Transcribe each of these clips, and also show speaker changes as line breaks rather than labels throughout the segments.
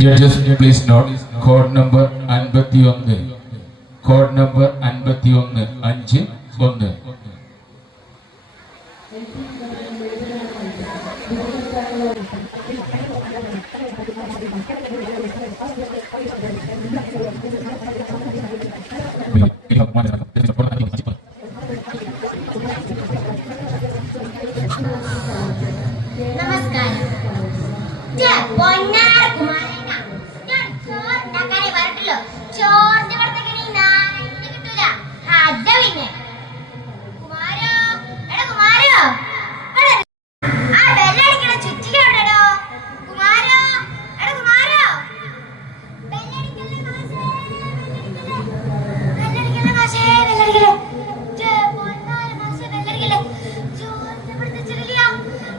judges please note code number അൻപത്തി ഒന്ന് code number അൻപത്തി ഒന്ന് അഞ്ച് ഒന്ന്
നമസ്കാരം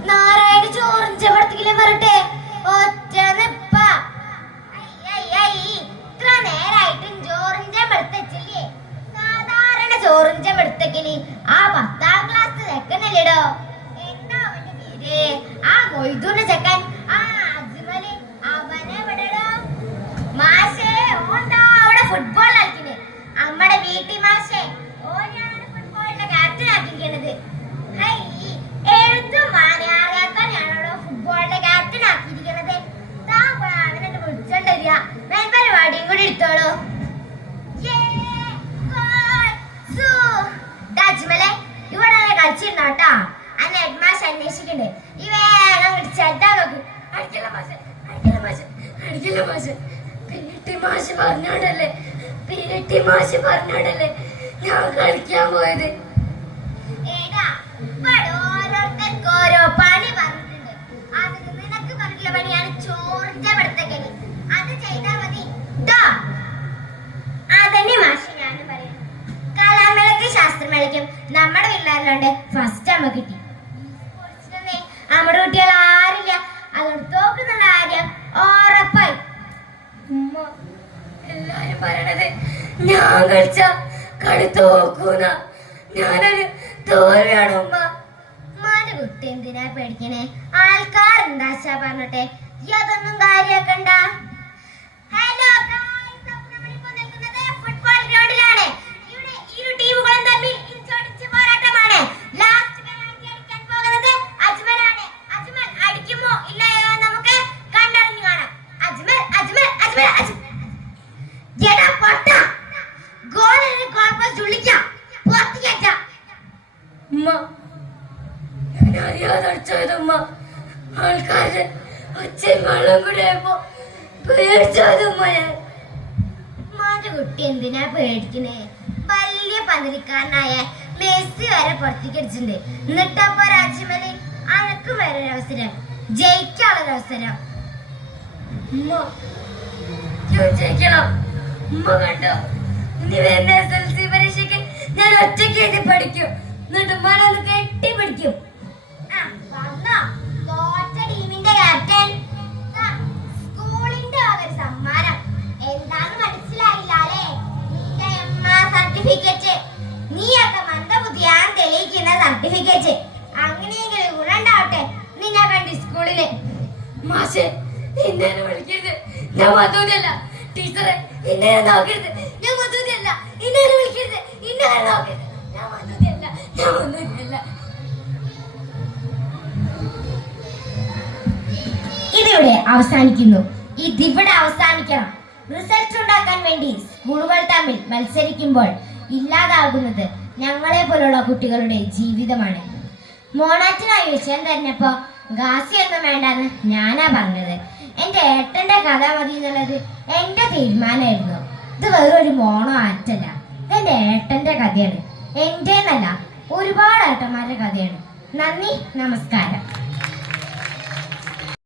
നാരായണ ചോറിന്റെ ചവിടത്തിക്കില്ലേ വരട്ടെ? ചോറിന്റെ സാധാരണ ചോറിഞ്ചം വെളുത്തക്കിൽ ആ പത്താം ക്ലാസ് ചെക്കനല്ലേടോ? എന്താ ആ മൊയ്തൂന്റെ ചെക്കൻ. ആ അജ്മൽ. അവനെ വിടടോ മാഷേ ഓന്താ അവിടെ ഫുട്ബോൾ കളിക്കുന്നത് നമ്മടെ വീട്ടിൽ മാഷേ ഓനാണ് ഫുട്ബോളിന്റെ ക്യാപ്റ്റൻ ആക്കിയിരിക്കണത് എഴുത്തും അറിയാത്തവനെയാണല്ലോ ഫുട്ബോളിന്റെ ക്യാപ്റ്റൻ ആക്കിയിരിക്കുന്നത്? താൻ പോയി അവനെ വിളിച്ചോണ്ട് വരിക. പരിപാടിയും കൂടി എടുത്തോളൂ. ഇവിടെ അന്ന് ഹെഡ് മാഷ് അന്വേഷിക്കണ്ടേ. ഈ വേഗം ചേട്ടാ നോക്ക്. അടിക്കില്ല മാഷ് അടിക്കില്ല മാഷ് അടിക്കില്ല മാഷ് പി മാഷ് പറഞ്ഞോണ്ടല്ലേ പി മാഷ് പറഞ്ഞോണ്ടല്ലേ ഞാൻ കളിക്കാൻ പോയത്? ഏടാ, ഓരോരുത്തർക്ക് ഓരോ ശാസ്ത്രമേളയ്ക്കും നമ്മുടെ പിള്ളേരിലുണ്ട് ഫസ്റ്റ് അമ്മ കിട്ടി. നമ്മുടെ കുട്ടികൾ ആരില്ല. അതുകൊണ്ട് തോക്കുന്ന കാര്യം ഉറപ്പായി. ഉമ്മ എല്ലാരും പറയണത് ഞാൻ കളിച്ച കളി തോക്കൂന്ന. ഞാനൊരു തോൽവിയാണ് ഉമ്മ. ഉമ്മാന്റെ കുട്ടി എന്തിനാ പേടിക്കണേ? ആൾക്കാരുണ്ടാച്ചാ പറഞ്ഞോട്ടെ. യാതൊന്നും കാര്യാക്കണ്ട. അടിച്ചതുമ്മ ആൾക്കാര് ഒച്ചയും വെള്ളം കൂടെ ആയപ്പോ പേടിച്ചതുമ്മ ഞാൻ ഉമ്മാന്റെ കുട്ടി എന്തിനാ പേടിക്കണേ? വലിയ പന്തിരിക്കാരനായ മെസ്സി വരെ പുറത്തേക്ക് അടിച്ചിട്ടുണ്ട്. എന്നിട്ടപ്പോ രാജ്യമലി അനക്ക് വരെ അവസരം. ജയിക്കാനുള്ള അവസരം. ഉമ്മ ഞാൻ ജയിക്കണം. ഉമ്മ കണ്ടോ? ഇനി വരുന്ന എസ് എൽ സി പരീക്ഷയ്ക്ക് ഞാൻ ഒറ്റയ്ക്ക് എഴുതി പഠിക്കും. എന്നിട്ട് ഉമ്മാനെ സർട്ടിഫിക്കറ്റ് അങ്ങനെയെങ്കിലും ഗുണണ്ടാവട്ടെ നിന്നെ കണ്ടി സ്കൂളിൽ. മാഷെ എന്നെ വിളിക്കരുത്. ഞാൻ മധുരല്ല ടീച്ചറെ ഇന്നേനെ നോക്കരുത്. ഞാൻ മധുരല്ല ഇന്നേനെ വിളിക്കരുത്. ഇന്നേനെ നോക്കരുത്. ഞാൻ മധുരല്ല ഞാൻ മധുരല്ല ഇതിവിടെ അവസാനിക്കുന്നു. ഇതിവിടെ അവസാനിക്കണം. റിസൾട്ട് ഉണ്ടാക്കാൻ വേണ്ടി സ്കൂളുകൾ തമ്മിൽ മത്സരിക്കുമ്പോൾ ഇല്ലാതാകുന്നത് ഞങ്ങളെ പോലുള്ള കുട്ടികളുടെ ജീവിതമാണ്. മോണാറ്റിനായി വിഷയം തെരഞ്ഞപ്പോ ഗാസിയൊന്നും വേണ്ടെന്ന് ഞാനാ പറഞ്ഞത്. എന്റെ ഏട്ടന്റെ കഥ മതി എന്നുള്ളത് എന്റെ തീരുമാനമായിരുന്നു. ഇത് വെറും ഒരു മോണോ ആറ്റല്ല. എന്റെ ഏട്ടന്റെ കഥയാണ്. എന്റേന്നല്ല ഒരുപാട് ഏട്ടന്മാരുടെ കഥയാണ്. നന്ദി നമസ്കാരം.